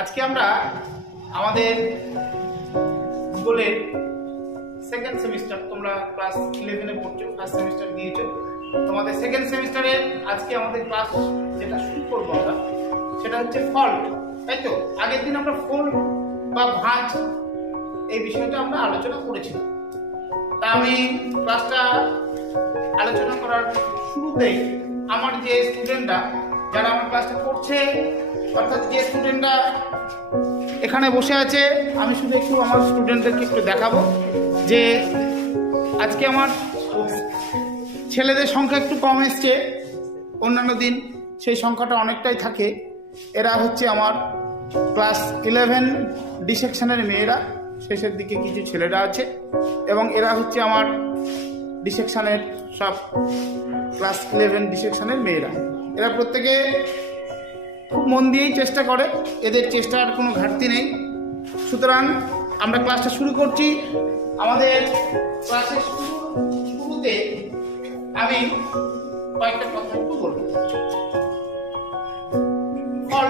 আজকে আমরা আমাদের ভূগোলের সেকেন্ড সেমিস্টার তোমরা ক্লাস ইলেভেনে পড়ছো ফার্স্ট সেমিস্টার দিয়েছ। তোমাদের সেকেন্ড সেমিস্টারের আজকে আমাদের ক্লাস যেটা শুরু করব আমরা, সেটা হচ্ছে ফল্ট তাই তো? আগের দিন আমরা ফোল্ড বা ভাঁজ এই বিষয়টা আমরা আলোচনা করেছিলাম। তা আমি ক্লাসটা আলোচনা করার শুরুতেই আমার যে স্টুডেন্টরা যারা আমার ক্লাসটা করছে অর্থাৎ যে স্টুডেন্টরা এখানে বসে আছে, আমি শুধু একটু আমার স্টুডেন্টদেরকে একটু দেখাবো যে আজকে আমার ছেলেদের সংখ্যা একটু কম এসছে, অন্যান্য দিন সেই সংখ্যাটা অনেকটাই থাকে। এরা হচ্ছে আমার ক্লাস ইলেভেন ডি সেকশনের মেয়েরা, শেষের দিকে কিছু ছেলেরা আছে, এবং এরা হচ্ছে আমার ডি সেকশনের সব ক্লাস ইলেভেন ডি সেকশনের মেয়েরা। এরা প্রত্যেকে খুব মন দিয়েই চেষ্টা করে। এদের চেষ্টার কোনো ঘাটতি নেই। সুতরাং আমরা ক্লাসটা শুরু করছি। আমাদের ক্লাসের শুরুতে আমি কয়েকটা কথা একটু বলব। ফল,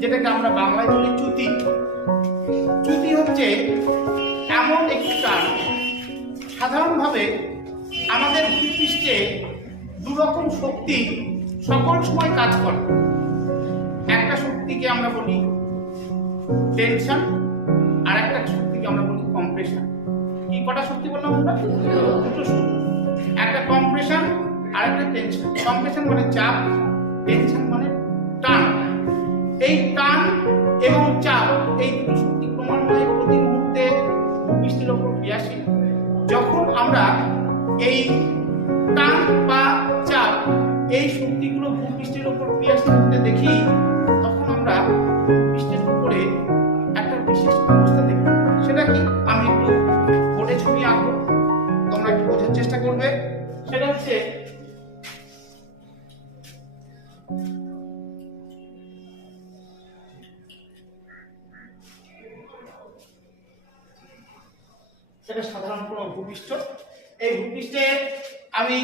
যেটাকে আমরা বাংলায় বলি চ্যুতি। চ্যুতি হচ্ছে এমন একটি কাজ, সাধারণভাবে আমাদের ভূপৃষ্ঠে দুরকম শক্তি সকল সময় কাজ করে। শক্তিকে আমরা বলি টেনশন আর একটা শক্তিকে আমরা বলি কম্প্রেশন কি কটা শক্তি বললাম আমরা? দুটো শক্তি। একটা কম্প্রেশন আর একটা টেনশন কম্প্রেশন মানে চাপ টেনশন মানে টান। এই টান এবং চাপ, এই দুটো শক্তি ক্রমান্বয়ে প্রতি মুহূর্তে ভূপৃষ্ঠের ওপর ক্রিয়াশীল। যখন আমরা এই টান বা চাপ, এই শক্তিগুলো ভূপৃষ্ঠের ওপর ক্রিয়াশীল হতে দেখি আমরা উপরে একটা বিশেষ অবস্থা দেখি সেটা কি? আমি একটু বোর্ডে ছবি আঁকবো। তোমরা একটু বোঝার চেষ্টা করবে। সেটা হচ্ছে সেটা সাধারণ কোনো ভূপৃষ্ঠ। এই ভূপৃষ্ঠে আমি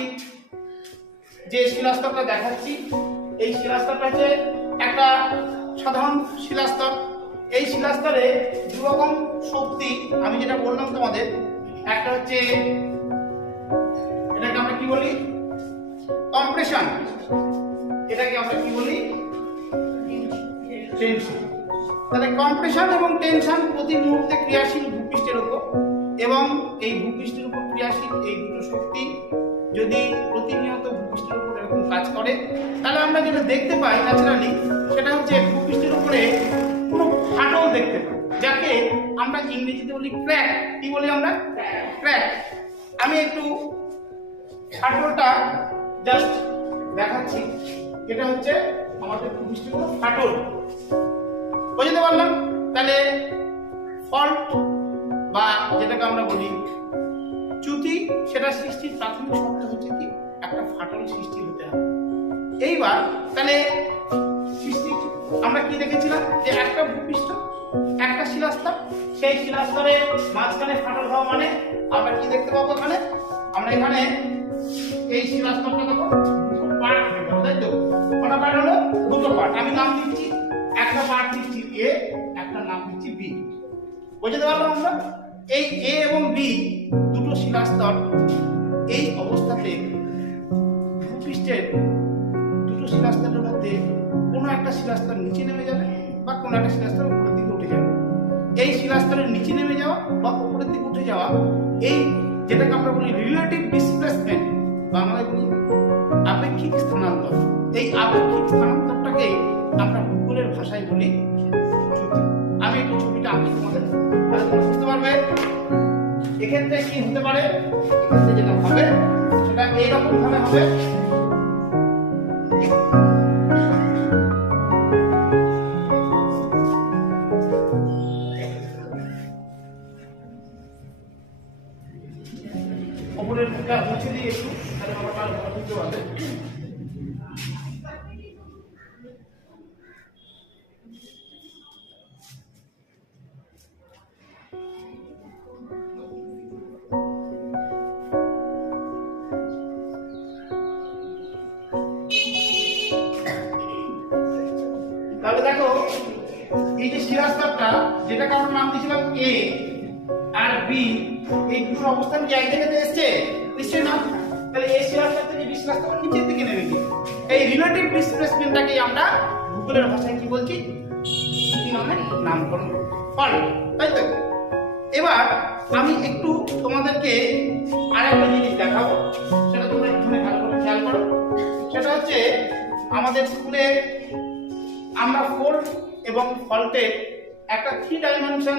যে শিলাস্তরটা দেখাচ্ছি, এই শিলাস্তরটা হচ্ছে একটা সাধারণ শিলাস্তর। এই শিলাস্তরে দু রকম শক্তি, আমি যেটা বললাম তোমাদের, একটা হচ্ছে, এটাকে আমরা কি বলি? কম্প্রেশন। এটাকে আমরা কি বলি? টেনশন। তাহলে কম্প্রেশন এবং টেনশন প্রতি মুহূর্তে ক্রিয়াশীল ভূপৃষ্ঠের উপর, এবং এই ভূপৃষ্ঠের উপর ক্রিয়াশীল এই দুটো শক্তি, যদি প্রতিনিয়ত ভূপৃষ্ঠের উপর এরকম কাজ করে, তাহলে আমরা যেটা দেখতে পাই ন্যাচারালি, সেটা হচ্ছে ভূপৃষ্ঠের উপরে কোনো ফাটল দেখতে পাই, যাকে আমরা ইংরেজিতে বলি ক্র্যাক কি বলি আমরা? ক্র্যাক আমি একটু ফাটলটা জাস্ট দেখাচ্ছি এটা হচ্ছে আমাদের ভূপৃষ্ঠের কোনো ফাটল বুঝতে পারলাম? তাহলে ফল্ট বা যেটাকে আমরা বলি চ্যুতি সেটা সৃষ্টির প্রাথমিক শর্ত হচ্ছে কি? একটা ফাটল সৃষ্টি হতে হবে। এইবার তাহলে সৃষ্টি আমরা কি দেখেছিলাম? যে একটা ভূপৃষ্ঠ, একটা শিলাস্তর, সেই শিলাস্তরে মাঝখানে ফাটল হওয়া মানে আমরা কি দেখতে পাবো এখানে আমরা এখানে এই শিলাস্তরটা দেখো তাই তো? হলো? দুটো পার্ট। আমি নাম দিচ্ছি একটা পার্ট দিচ্ছি এ, একটা নাম দিচ্ছি বি। বুঝতে পারলাম আমরা? এই এ এবং বি দুটো শিলাস্তর এই অবস্থাতে ভূপৃষ্ঠের দুটো শিলাস্তরের মধ্যে কোনো একটা শিলাস্তর নিচে নেমে যাবে বা কোনো একটা শিলাস্তর উপরের দিকে উঠে যাবে। এই শিলাস্তরের নিচে নেমে যাওয়া বা উপরের দিকে উঠে যাওয়া, এই যেটাকে আমরা বলি রিলেটিভ ডিসপ্লেসমেন্ট বাংলায় বলি আপেক্ষিক স্থানান্তর। এই আপেক্ষিক স্থানান্তরটাকে আমরা ভূগোলের ভাষায় বলি আমি একটু ছবিটা আঁকি তোমাদের বুঝতে পারবে। এক্ষেত্রে কি হতে পারে? এক্ষেত্রে যেটা হবে, সেটা এইরকম ভাবে হবে। তাহলে দেখো, এই যে শিরাজ তাপটা যেটাকে আমরা নাম দিয়েছিলাম এ আর বি এই দুটোর অবস্থান কি এক জায়গাতে এসছে? এসছে না এই শিলাস্তর থেকে বি শিলাস্তর নিচের দিকে নেমে এই রিলেটিভ ডিসপ্লেসমেন্টটাকে আমরা ভূগোলের ভাষায় কি বলছি? কি নামে? নামকরণ। ফল্ট তাই তো? এবার আমি একটু তোমাদেরকে আরেকটা জিনিস দেখাবো। সেটা তোমরা একটুখানি ভালো করে খেয়াল করো। সেটা হচ্ছে আমাদের স্কুলে আমরা ফোল্ড এবং ফল্টের একটা থ্রি ডাইমেনশন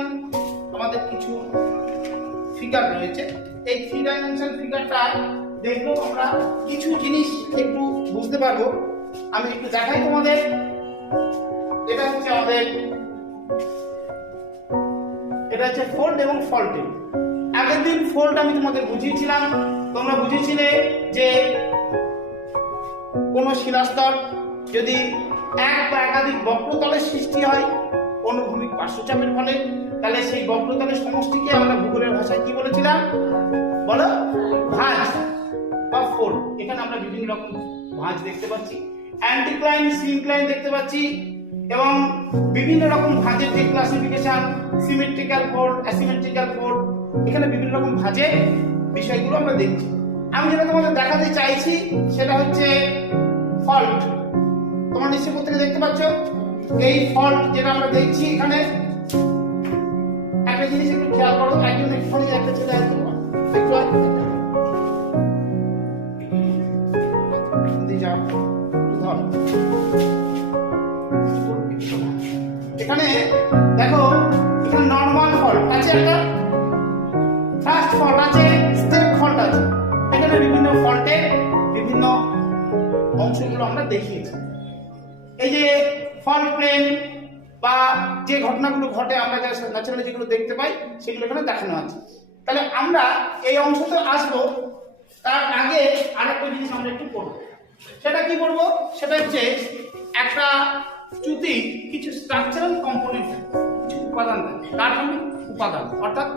আমাদের কিছু ফিগার রয়েছে। এই থ্রি ডাইমেনশন ফিগারটা দেখলেও আমরা কিছু জিনিস একটু বুঝতে পারব। আমি একটু দেখাই তোমাদের। এটা হচ্ছে আমাদের এটা হচ্ছে ফোল্ড এবং ফল্টে আগের দিন ফোল্ড আমি তোমাদের বুঝিয়েছিলাম। তোমরা বুঝেছিলে যে কোন শিলাস্তর যদি এক বা একাধিক বক্রতলের সৃষ্টি হয় অনুভূমিক পার্শ্বচাপের ফলে, তাহলে সেই বক্রতলের সমষ্টিকে আমরা ভূগোলের ভাষায় কি বলেছিলাম? বলো? ফোল্ড এখানে আমরা বিভিন্ন রকম ভাঁজ দেখতে পাচ্ছি। অ্যান্টিক্লাইন সিনক্লাইন দেখতে পাচ্ছি এবং বিভিন্ন রকম ভাঁজের যে classification symmetrical fold asymmetrical fold এখানে বিভিন্ন রকম ভাঁজের বিষয়গুলো আমরা দেখছি। আমি যেটা তোমাদের দেখাতে চাইছি, সেটা হচ্ছে ফল্ট তোমরা নিশ্চয়ই প্রত্যেকে দেখতে পাচ্ছ, এই ফল্ট যেটা আমরা দেখছি এখানে। একটা জিনিস একটু খেয়াল করো, একজন একটু ছেলে আসবে একটু এখানে দেখো, এখানে নর্মাল ফল্ট আছে একটা ফার্স্ট ফল্ট আছে স্টেপ ফল্ট আছে। এখানে বিভিন্ন ফল্টে বিভিন্ন অংশগুলো আমরা দেখিয়েছি। এই যে ফল্ট প্লেন বা যে ঘটনাগুলো ঘটে, আমরা যা ন্যাচারালি যেগুলো দেখতে পাই, সেগুলো এখানে দেখানো আছে। তাহলে আমরা এই অংশতে আসব, তার আগে আরেকটা জিনিস আমরা একটু করব সেটা কি করব সেটা হচ্ছে একটা চ্যুতি কিছু স্ট্রাকচারাল কম্পোনেন্ট কিছু উপাদান থাকে কাঠামিক উপাদান। অর্থাৎ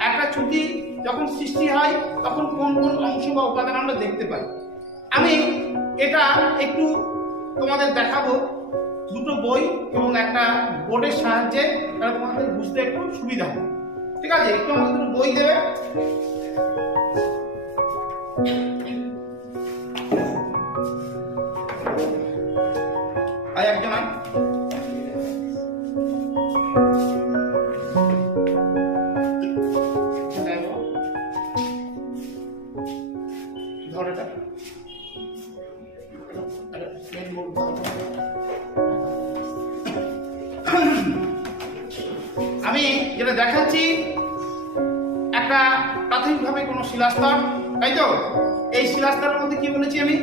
একটা চ্যুতি যখন সৃষ্টি হয়, তখন কোন কোন অংশ বা উপাদান আমরা দেখতে পাই। আমি এটা একটু তোমাদের দেখাবো। দুটো বই এবং একটা বোর্ডের সাহায্যে তাহলে তোমাদের বুঝতে একটু সুবিধা হবে। ঠিক আছে? একটু আমাদের বই দেবে। একজন। আমি যেটা দেখাচ্ছি, একটা প্রাথমিকভাবে কোনো শিলাস্তর, তাই তো? এই শিলাস্তরের মধ্যে কি বলেছি আমি?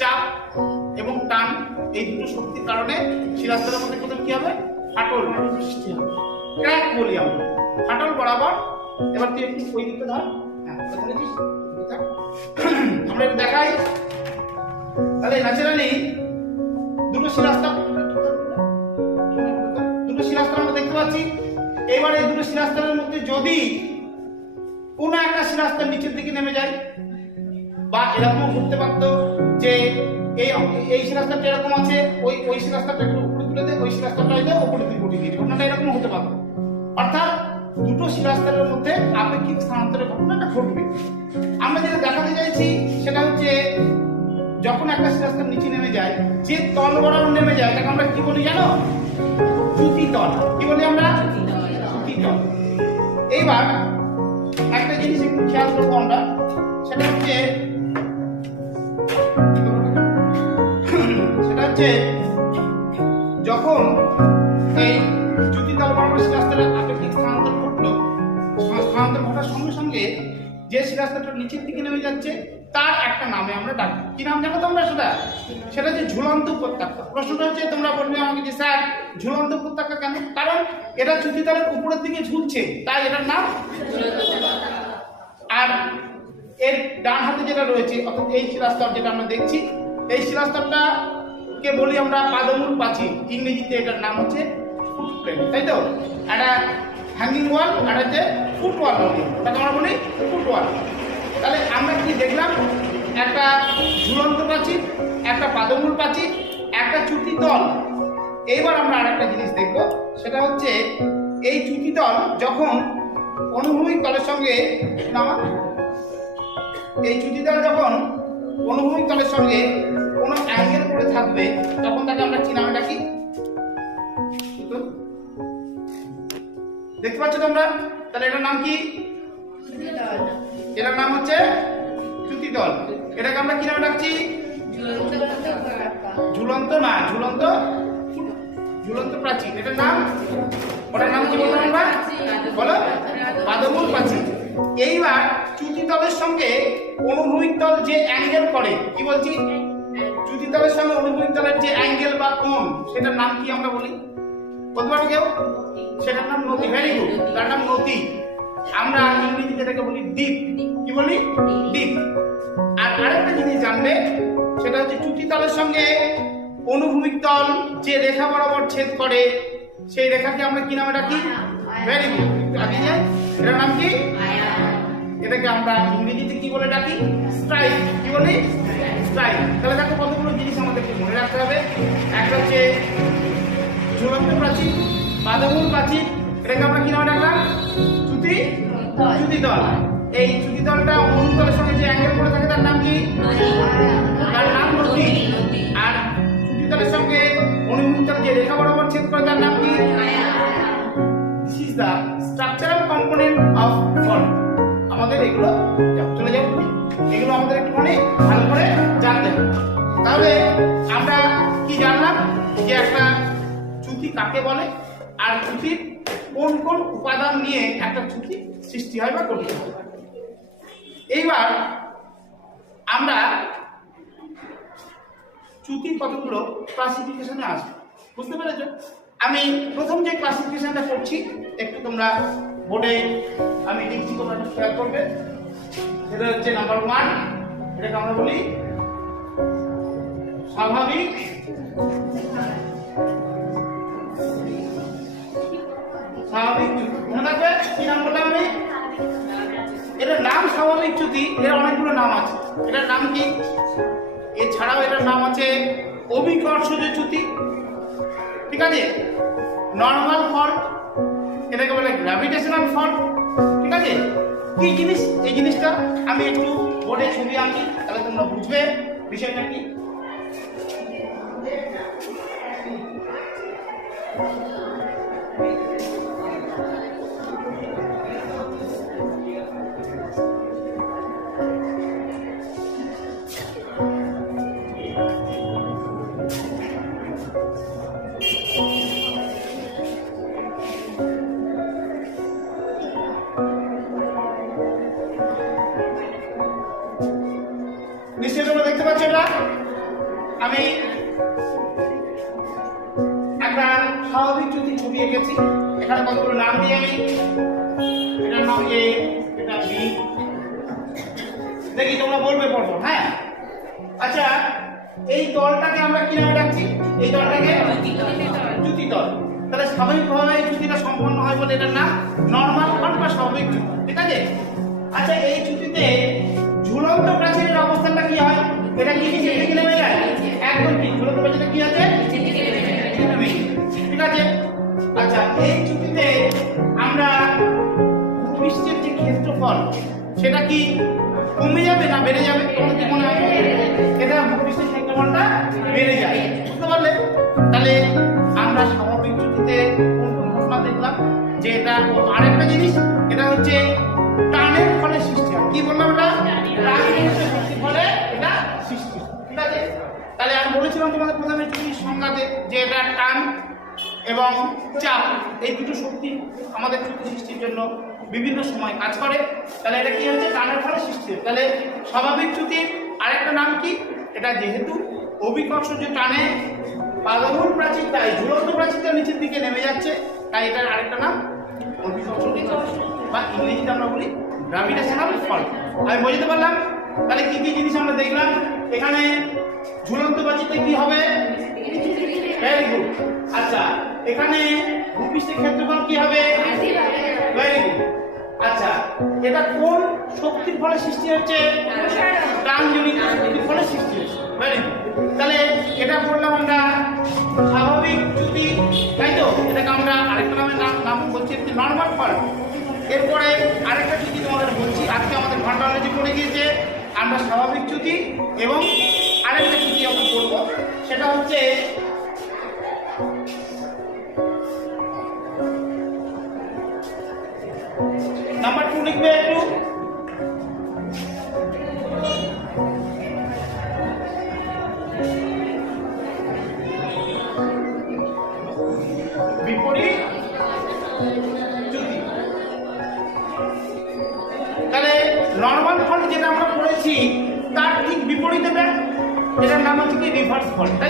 চাপ এই দুটো শক্তির কারণে শিলাস্তরের মধ্যে প্রথম কি হবে? ফাটল সৃষ্টি হবে। ক্র্যাক বলি আমরা ফাটল বরাবর, এবার তুই একটু ওই দিকে ধর। হ্যাঁ। আমরা দেখাই। তাহলে ন্যাচারালি দুটো শিলাস্তর দুটো শিলাস্তর আমরা দেখতে পাচ্ছি। এবার এই দুটো শিলাস্তরের মধ্যে যদি কোনো একটা শিলাস্তর নিচের দিকে নেমে যায়, বা এরকম করতে পারতো যে এই এই শিলাস্তরটা এরকম আছে, ওই ওই শিলাস্তরটা একটু উপরে তুলে দে, ওই শিলাস্তরটা এটা উপরে তুলে উঠিয়ে দিই ঘটনাটা এরকম হতে পারতো অর্থাৎ দুটো শিলাস্তরের মধ্যে আপেক্ষিক স্থানান্তরের ঘটনাটা ঘটবে। আমরা যেটা দেখাতে চাইছি, সেটা হচ্ছে যখন একটা শিলাস্তর নিচে নেমে যায়, যে তল বরাবর নেমে যায় তাকে আমরা কি বলি জানো? চ্যুতি তল। কি বলি আমরা? চ্যুতি তল। এইবার একটা জিনিস একটু খেয়াল করব আমরা, সেটা হচ্ছে হচ্ছে যখন এই চ্যুতি তল বরাবর শিলাস্তরের আপেক্ষিক স্থানান্তর ঘটলো স্থানান্তর ঘটার সঙ্গে সঙ্গে যে শিলাস্তরটা নিচের দিকে নেমে যাচ্ছে, তার একটা নামে আমরা ডাকি। কি নাম জানো তোমরা সেটা? সেটা যে ঝুলন্ত উপত্যকা। প্রশ্নটা হচ্ছে, তোমরা বলবে আমাকে যে, স্যার, ঝুলন্ত উপত্যকা কেন? কারণ এটা চ্যুতিতলের উপরের দিকে ঝুলছে, তাই এটার নাম আর এর ডান হাতে যেটা রয়েছে, অর্থাৎ এই শিলাস্তর যেটা আমরা দেখছি, এই শিলাস্তরটা কে বলি আমরা পাদমূল পাচি, ইংরেজিতে এটার নাম হচ্ছে ফুটপ্রিন্ট তাই তো? একটা হ্যাঙ্গিং ওয়াল আর হচ্ছে ফুট ওয়াল বলি তাকে আমরা বলি ফুট ওয়াল তাহলে আমরা কি দেখলাম? একটা ঝুলন্ত প্রাচীর একটা পাদমূল প্রাচীর একটা চুটি দল এইবার আমরা আরেকটা জিনিস দেখব, সেটা হচ্ছে এই চুটি দল যখন অনুভূমিক তলের সঙ্গে এই চ্যুতি তল যখন অনুভূমিক তলের সঙ্গে কোনো অ্যাঙ্গেল করে থাকবে, তখন তাকে আমরা কি? নামে ডাকি দেখতে পাচ্ছ তোমরা? তাহলে এটার নাম কি? এটার নাম হচ্ছে চ্যুতি দল এটাকে আমরা কি নামে ডাকছি? ঝুলন্ত না, ঝুলন্ত ঝুলন্ত প্রাচীন এটার নাম? ওটার নাম কি বললাম আমরা বলো? পাদমূল প্রাচীন এইবার চ্যুতি দলের সঙ্গে অনুভূমিক দল যে অ্যাঙ্গেল করে কি বলছি? তলের সঙ্গে অনুভূমিক তলের যে অ্যাঙ্গেল বা কোণ সেটার নাম কি আমরা বলি? বলতে পারো কেউ? সেটার নাম নতি ভেরি গুড তার নাম নতি আমরা ইংরেজিতে এটাকে বলি দ্বীপ। কি বলি? দ্বীপ। আর আরেকটা জিনিস জানবে সেটা হচ্ছে চ্যুতি তলের সঙ্গে অনুভূমিক তল যে রেখা বরাবর ছেদ করে সেই রেখাকে আমরা কি নামে ডাকি ভেরি গুড এটার নাম কি? এটাকে আমরা ইংরেজিতে কি বলে ডাকি? স্ট্রাইক কি বলি? স্ট্রাইক তাহলে দেখো কতগুলো জিনিস আমাদেরকে মনে রাখতে হবে। একটা হচ্ছে ঝুলন্ত প্রাচীর বাদমূল প্রাচীর। এটাকে আমরা কি নামে ডাকলাম? চ্যুতি? চ্যুতি দল এই চ্যুতি দলটা অনুভূমিক তলের সঙ্গে যে অ্যাঙ্গেল করে থাকে তার নাম কি? তার নাম নতি আর চ্যুতি দলের সঙ্গে অনুভূমিক যে রেখা বরাবর ছেদ করে তার নাম কি? This is the structural component of fault আমাদের এগুলো চলে এগুলো আমাদের একটুখানি ভালো করে জানতে তাহলে আমরা কি জানলাম? যে একটা চুতি কাকে বলে? আর কোন কোন উপাদান নিয়ে একটা চুতি সৃষ্টি হয় বা এইবার আমরা চুতির কতগুলো ক্লাসিফিকেশনে আসব, বুঝতে পেরেছ? আমি প্রথম যে ক্লাসিফিকেশনটা করছি, একটু তোমরা বোর্ডে আমি খেয়াল করবে। সেটা হচ্ছে নাম্বার ওয়ান এটাকে আমরা বলি স্বাভাবিক স্বাভাবিক মনে এটার নাম স্বাভাবিক চ্যুতি, এর অনেকগুলো নাম আছে। এটার নাম কি? এছাড়াও এটার নাম আছে অভিকর্ষজ চ্যুতি। ঠিক আছে? নর্মাল ফল্ট এটাকে বলে গ্র্যাভিটেশনাল ফল্ট ঠিক আছে? কি জিনিস? এই জিনিসটা আমি একটু বোর্ডে ছবি আঁকি তাহলে তোমরা বুঝবে বিষয়টা কি। নিশ্চয়ই তোমরা দেখতে পাচ্ছ এটা? আমি একটা স্বাভাবিক যদি ছবি এঁকেছি। এখানে কতগুলো নাম দিয়ে আমি এটার নাম এ এটা বি। দেখি তোমরা বলবে পরপর হ্যাঁ? আচ্ছা এই দলটাকে আমরা কি নামে ডাকছি? এই দলটাকে চ্যুতি দল। তাহলে স্বাভাবিকভাবে এই চ্যুতিটা সম্পন্ন হয় বলে এটার নাম। নর্মাল ফল্ট বা স্বাভাবিক ঠিক আছে? আচ্ছা এই চ্যুতিতে ঝুলন্ত প্রাচীরের অবস্থানটা কি হয়? এটা কি নিচের দিকে নেমে যায়? একদম ঠিক ঝুলন্ত প্রাচীরটা কি আছে। ঠিক আছে? আচ্ছা এই চ্যুতিতে আমরা ভূপৃষ্ঠের যে ক্ষেত্রফল, সেটা কি কমে যাবে না বেড়ে যাবে? তোমাদের কি মনে হয়? এটা ভূপৃষ্ঠের ক্ষেত্রফলটা বেড়ে যায়। বুঝতে পারলে? তাহলে আমরা স্বাভাবিক কোন ঘটনা দেখলাম যে এটা আরেকটা জিনিস, এটা হচ্ছে টানের ফলে সৃষ্টি হয়। কি বললাম সৃষ্টির ফলে এটা সৃষ্টি ঠিক আছে তাহলে আমি বলেছিলাম তোমাদের প্রথমে যদি সংজ্ঞাতে যে এটা টান এবং চাপ, এই দুটো শক্তি আমাদের সৃষ্টির জন্য বিভিন্ন সময় কাজ করে। তাহলে এটা কি হচ্ছে টানের ফলে সৃষ্টি হয় তাহলে স্বাভাবিক চ্যুতির আরেকটা নাম কি? এটা যেহেতু অভিকর্ষ যে টানে পালমূল প্রাচীর, তাই ঝুলন্ত প্রাচীরটা নিচের দিকে নেমে যাচ্ছে। তাই এটার আরেকটা নাম অভিকর্ষ বা ইংরেজিতে আমরা বলি গ্রাভিটেশনাল ফল্ট আমি বোঝাতে পারলাম। তাহলে কি কি জিনিস আমরা দেখলাম? এখানে ঝুলন্ত প্রাচীরটা কি হবে? ভেরি গুড আচ্ছা এখানে ভূপৃষ্ঠের ক্ষেত্রফল কি হবে? ভেরি গুড আচ্ছা এটা কোন শক্তির ফলে সৃষ্টি হচ্ছে? টানজনিত শক্তির ফলে সৃষ্টি হচ্ছে। ভেরি তাহলে এটা বললাম আমরা স্বাভাবিক চ্যুতি, তাই তো? এটাকে আমরা আরেকটা নামের নাম নাম বলছি নর্মাল ফল্ট এরপরে আরেকটা চুক্তি তোমাদের বলছি, আজকে আমাদের ভান্ডারোলজি পড়ে গিয়েছে, আমরা স্বাভাবিক চুক্তি এবং আরেকটা চুক্তি আমরা করব, সেটা হচ্ছে নাম্বার টু লিখবে একটু। কি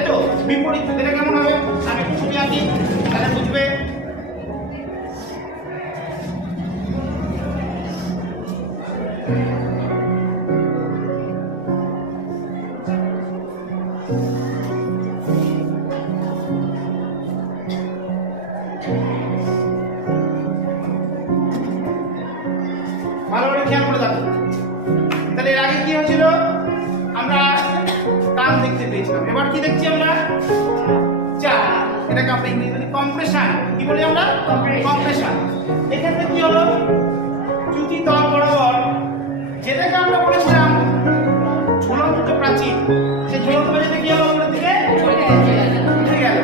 কম্প্রেশন এক্ষেত্রে কি হলো? চ্যুতি তল বরাবর যেটাকে আমরা বলেছিলাম ঝুলন্ত প্রাচীর সেই ঝুলন্ত প্রাচীরটা কি হলো উপরের দিকে? উঠে গেল।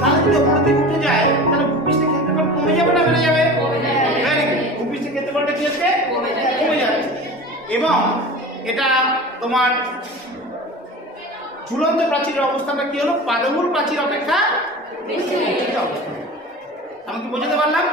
তাহলে যদি উপরের দিকে উঠে যায় তাহলে ভূপৃষ্ঠের ক্ষেত্রফল কমে যাবে না বেড়ে যাবে. ভূপৃষ্ঠের ক্ষেত্রফলটা কি হচ্ছে? কমে যাচ্ছে এবং এটা তোমার ঝুলন্ত প্রাচীরের অবস্থানটা কি হলো? পাদমূল প্রাচীর অপেক্ষা অবস্থান। আমি কি বোঝাতে পারলাম?